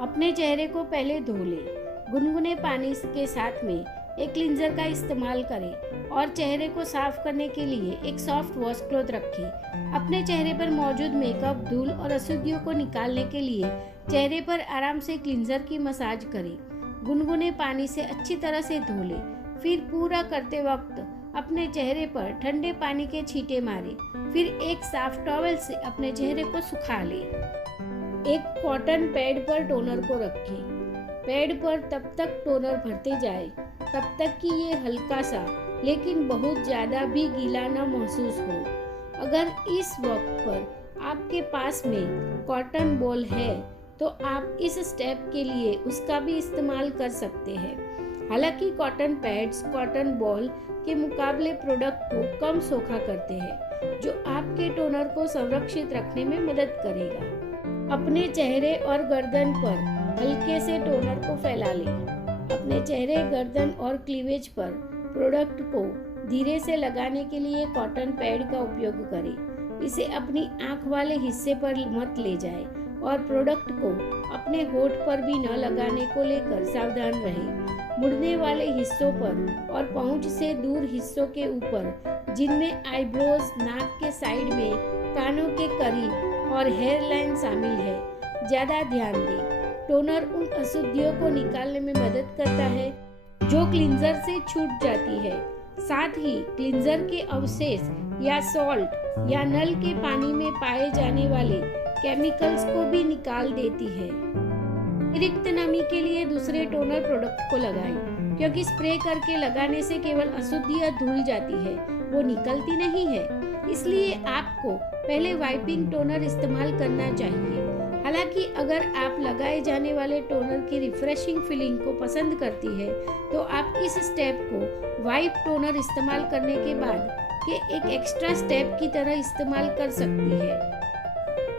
अपने चेहरे को पहले धो लें। गुनगुने पानी के साथ में एक क्लींजर का इस्तेमाल करें और चेहरे को साफ करने के लिए एक सॉफ्ट वॉश क्लॉथ रखें। अपने चेहरे पर मौजूद मेकअप, धूल और अशुद्धियों को निकालने के लिए चेहरे पर आराम से क्लींजर की मसाज करें। गुनगुने पानी से अच्छी तरह से धो लें। फिर पूरा करते वक्त अपने चेहरे पर ठंडे पानी के छींटे मारें। फिर एक साफ टॉवल से अपने चेहरे को सुखा लें। एक कॉटन पैड पर टोनर को रखें। पैड पर तब तक टोनर भरते जाएं, तब तक कि ये हल्का सा लेकिन बहुत ज़्यादा भी गीला न महसूस हो। अगर इस वक्त पर आपके पास में कॉटन बॉल है तो आप इस स्टेप के लिए उसका भी इस्तेमाल कर सकते हैं। हालांकि कॉटन पैड्स कॉटन बॉल के मुकाबले प्रोडक्ट को कम सोखा करते हैं, जो आपके टोनर को संरक्षित रखने में मदद करेगा। अपने चेहरे और गर्दन पर हल्के से टोनर को फैला लें। अपने चेहरे, गर्दन और क्लीवेज पर प्रोडक्ट को धीरे से लगाने के लिए कॉटन पैड का उपयोग करें। इसे अपनी आंख वाले हिस्से पर मत ले जाएं और प्रोडक्ट को अपने होठ पर भी न लगाने को लेकर सावधान रहें। मुड़ने वाले हिस्सों पर और पहुंच से दूर हिस्सों के ऊपर, जिनमें आईब्रोज, नाक के साइड में, कानों के करीब और हेयर लाइन शामिल है, ज्यादा ध्यान दें। टोनर उन अशुद्धियों को निकालने में मदद करता है जो क्लींजर से छूट जाती है। साथ ही क्लींजर के अवशेष या सॉल्ट या नल के पानी में पाए जाने वाले केमिकल्स को भी निकाल देती है। अतिरिक्त नमी के लिए दूसरे टोनर प्रोडक्ट को लगाएं, क्योंकि स्प्रे करके लगाने से केवल अशुद्धियां धुल जाती है, वो निकलती नहीं है। इसलिए आपको पहले वाइपिंग टोनर इस्तेमाल करना चाहिए। हालांकि अगर आप लगाए जाने वाले टोनर की रिफ्रेशिंग फीलिंग को पसंद करती है तो आप इस स्टेप को वाइप टोनर इस्तेमाल करने के बाद के एक एक्स्ट्रा स्टेप की तरह इस्तेमाल कर सकती है।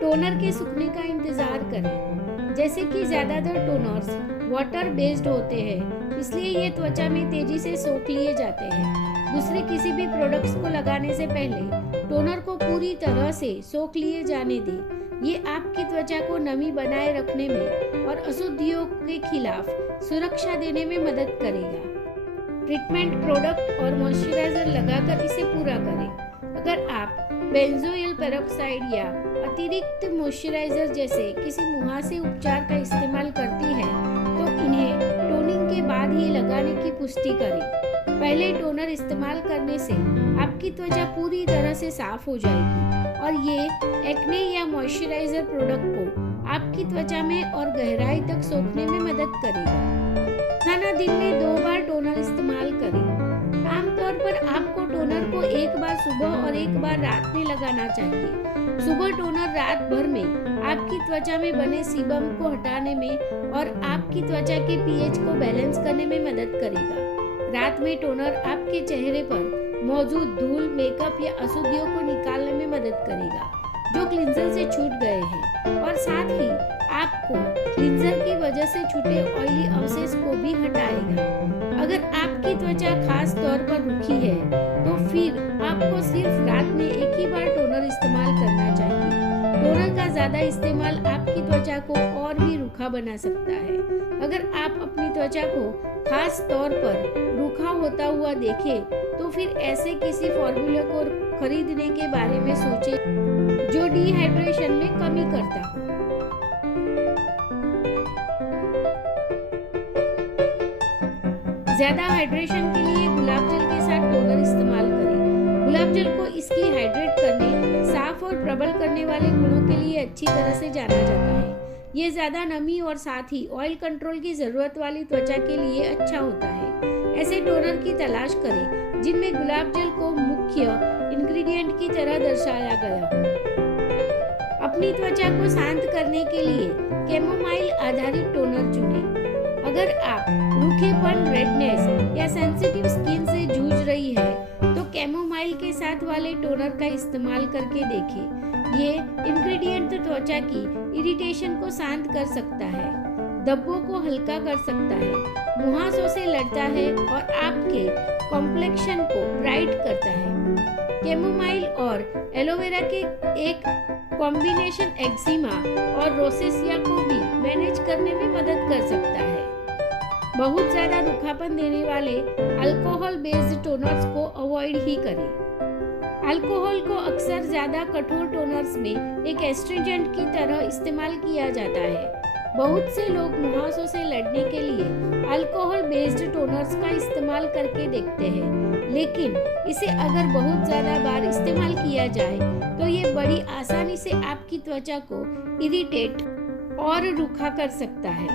टोनर के सूखने का इंतजार करें। जैसे कि ज्यादातर टोनर्स वाटर बेस्ड होते हैं, इसलिए ये त्वचा में तेजी से सोख लिए जाते हैं। दूसरे किसी भी प्रोडक्ट्स को लगाने से पहले टोनर को पूरी तरह से सोख लिए जाने दें। ये आपकी त्वचा को नमी बनाए रखने में और अशुद्धियों के खिलाफ सुरक्षा देने में मदद करेगा। ट्रीटमेंट प्रोडक्ट और मॉइस्चराइजर लगाकर इसे पूरा करें। अगर आप बेंजोइल पेरोक्साइड या अतिरिक्त मॉइस्चराइजर जैसे किसी मुहासे उपचार का इस्तेमाल करती है तो इन्हें टोनिंग के बाद ही लगाने की पुष्टि करें। पहले टोनर इस्तेमाल करने से आपकी त्वचा पूरी तरह से साफ हो जाएगी और ये एक्ने या मॉइस्चराइजर प्रोडक्ट को आपकी त्वचा में और गहराई तक सोखने में मदद करेगा। रोजाना दिन में 2 बार टोनर इस्तेमाल करें। आमतौर पर आपको टोनर को एक बार सुबह और एक बार रात में लगाना चाहिए। सुबह टोनर रात भर में आपकी त्वचा में बने सीबम को हटाने में और आपकी त्वचा के पीएच को बैलेंस करने में मदद करेगा। रात में टोनर आपके चेहरे पर मौजूद धूल, मेकअप या अशुद्धियों को निकालने में मदद करेगा जो क्लींजर से छूट गए हैं, और साथ ही आपको क्लींजर की वजह से छूटे ऑयली अवशेष को भी हटाएगा। अगर आपकी त्वचा खास तौर पर रूखी है तो फिर आपको सिर्फ रात में एक ही बार टोनर इस्तेमाल करना चाहिए। टोनर का ज्यादा इस्तेमाल आपकी त्वचा को और भी रूखा बना सकता है। अगर आप अपनी त्वचा को खास तौर पर रूखा होता हुआ देखें तो फिर ऐसे किसी फॉर्मूले को खरीदने के बारे में सोचें जो डिहाइड्रेशन में कमी करता हो। ज्यादा हाइड्रेशन के लिए गुलाब जल के साथ टोनर इस्तेमाल करें। गुलाब जल को इसकी हाइड्रेट करने, साफ और प्रबल करने वाले गुणों के लिए अच्छी तरह से जाना जाता है। ये ज्यादा नमी और साथ ही ऑयल कंट्रोल की जरूरत वाली त्वचा के लिए अच्छा होता है। ऐसे टोनर की तलाश करें जिनमें गुलाब जल को मुख्य इंग्रेडिएंट की तरह दर्शाया गया हो। अपनी त्वचा को शांत करने के लिए कैमोमाइल आधारित टोनर चुनें। अगर आप रूखेपन, रेडनेस या सेंसिटिव स्किन से जूझ रही है तो कैमोमाइल के साथ वाले टोनर का इस्तेमाल करके देखें। ये इंग्रेडिएंट त्वचा की इरिटेशन को शांत कर सकता है, धब्बों को हल्का कर सकता है, मुहासों से लड़ता है और आपके कॉम्प्लेक्शन को ब्राइट करता है। कैमोमाइल और एलोवेरा के एक कॉम्बिनेशन एक्जिमा और रोसेसिया को भी मैनेज करने में मदद कर सकता है। बहुत ज़्यादा रूखापन देने वाले अल्कोहल बेस्ड टोनर्स को अवॉइड ही करें। अल्कोहल को अक्सर ज़्यादा कठोर टोनर्स में एक एस्ट्रिजेंट की तरह इस्तेमाल किया जाता है। बहुत से लोग मुहासों से लड़ने के लिए अल्कोहल बेस्ड टोनर्स का इस्तेमाल करके देखते हैं, लेकिन इसे अगर बहुत ज़्यादा बार इस्तेमाल किया जाए तो ये बड़ी आसानी से आपकी त्वचा को इरिटेट और रूखा कर सकता है।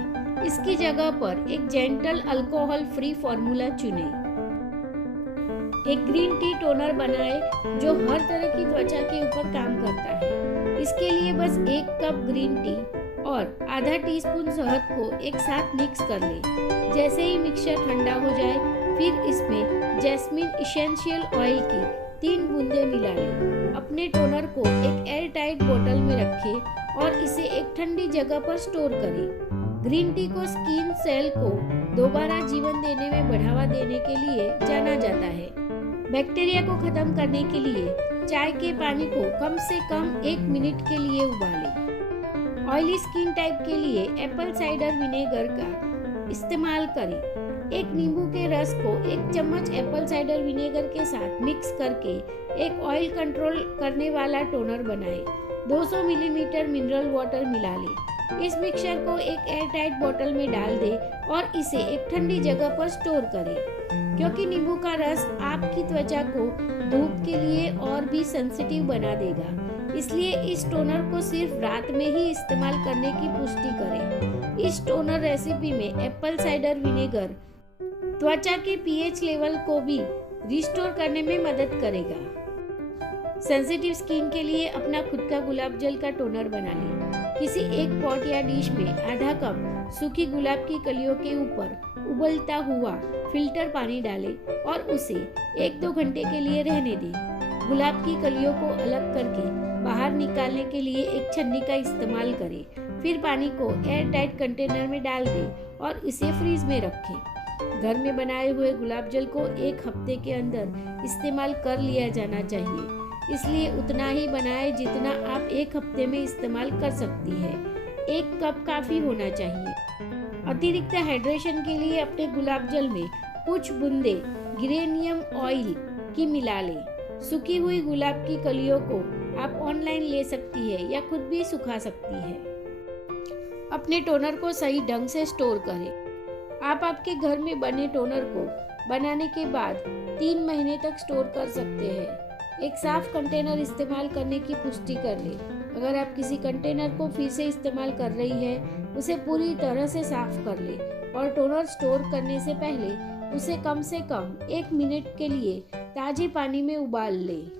इसकी जगह पर एक जेंटल अल्कोहल फ्री फॉर्मूला चुनें। एक ग्रीन टी टोनर बनाएं जो हर तरह की त्वचा के ऊपर काम करता है। इसके लिए बस 1 कप ग्रीन टी और आधा टीस्पून शहद को एक साथ मिक्स कर लें। जैसे ही मिक्सचर ठंडा हो जाए, फिर इसमें जैस्मिन इसेंशियल ऑयल की 3 बूंदें मिला लें। अपने टोनर को एक एयर टाइट बोतल में रखें और इसे एक ठंडी जगह पर स्टोर करें। ग्रीन टी को स्किन सेल को दोबारा जीवन देने में बढ़ावा देने के लिए जाना जाता है। बैक्टीरिया को खत्म करने के लिए चाय के पानी को कम से कम 1 मिनट के लिए उबालें। ऑयली स्किन टाइप के लिए एप्पल साइडर विनेगर का इस्तेमाल करें। एक नींबू के रस को 1 चम्मच एप्पल साइडर विनेगर के साथ मिक्स करके एक ऑयल कंट्रोल करने वाला टोनर बनाएं। 200 मिलीलीटर मिनरल वाटर मिला लें। इस मिक्सचर को एक एयर टाइट बोतल में डाल दें और इसे एक ठंडी जगह पर स्टोर करें। क्योंकि नींबू का रस आपकी त्वचा को धूप के लिए और भी सेंसिटिव बना देगा, इसलिए इस टोनर को सिर्फ रात में ही इस्तेमाल करने की पुष्टि करें। इस टोनर रेसिपी में एप्पल साइडर विनेगर त्वचा के पीएच लेवल को भी रिस्टोर करने में मदद करेगा। सेंसिटिव स्किन के लिए अपना खुद का गुलाब जल का टोनर बना लें। किसी एक पॉट या डिश में आधा कप सूखी गुलाब की कलियों के ऊपर उबलता हुआ फिल्टर पानी डालें और उसे 1-2 घंटे के लिए रहने दें। गुलाब की कलियों को अलग करके बाहर निकालने के लिए एक छन्नी का इस्तेमाल करें। फिर पानी को एयर टाइट कंटेनर में डाल दें और इसे फ्रीज में रखें। घर में बनाए हुए गुलाब जल को 1 हफ्ते के अंदर इस्तेमाल कर लिया जाना चाहिए, इसलिए उतना ही बनाएं जितना आप 1 हफ्ते में इस्तेमाल कर सकती है। 1 कप काफ़ी होना चाहिए। अतिरिक्त हाइड्रेशन के लिए अपने गुलाब जल में कुछ बूंदे गिरेनियम ऑयल की मिला लें। सूखी हुई गुलाब की कलियों को आप ऑनलाइन ले सकती है या खुद भी सुखा सकती है। अपने टोनर को सही ढंग से स्टोर करें। आप आपके घर में बने टोनर को बनाने के बाद 3 महीने तक स्टोर कर सकते हैं। एक साफ कंटेनर इस्तेमाल करने की पुष्टि कर लें। अगर आप किसी कंटेनर को फिर से इस्तेमाल कर रही है, उसे पूरी तरह से साफ कर लें और टोनर स्टोर करने से पहले उसे कम से कम 1 मिनट के लिए ताजे पानी में उबाल लें।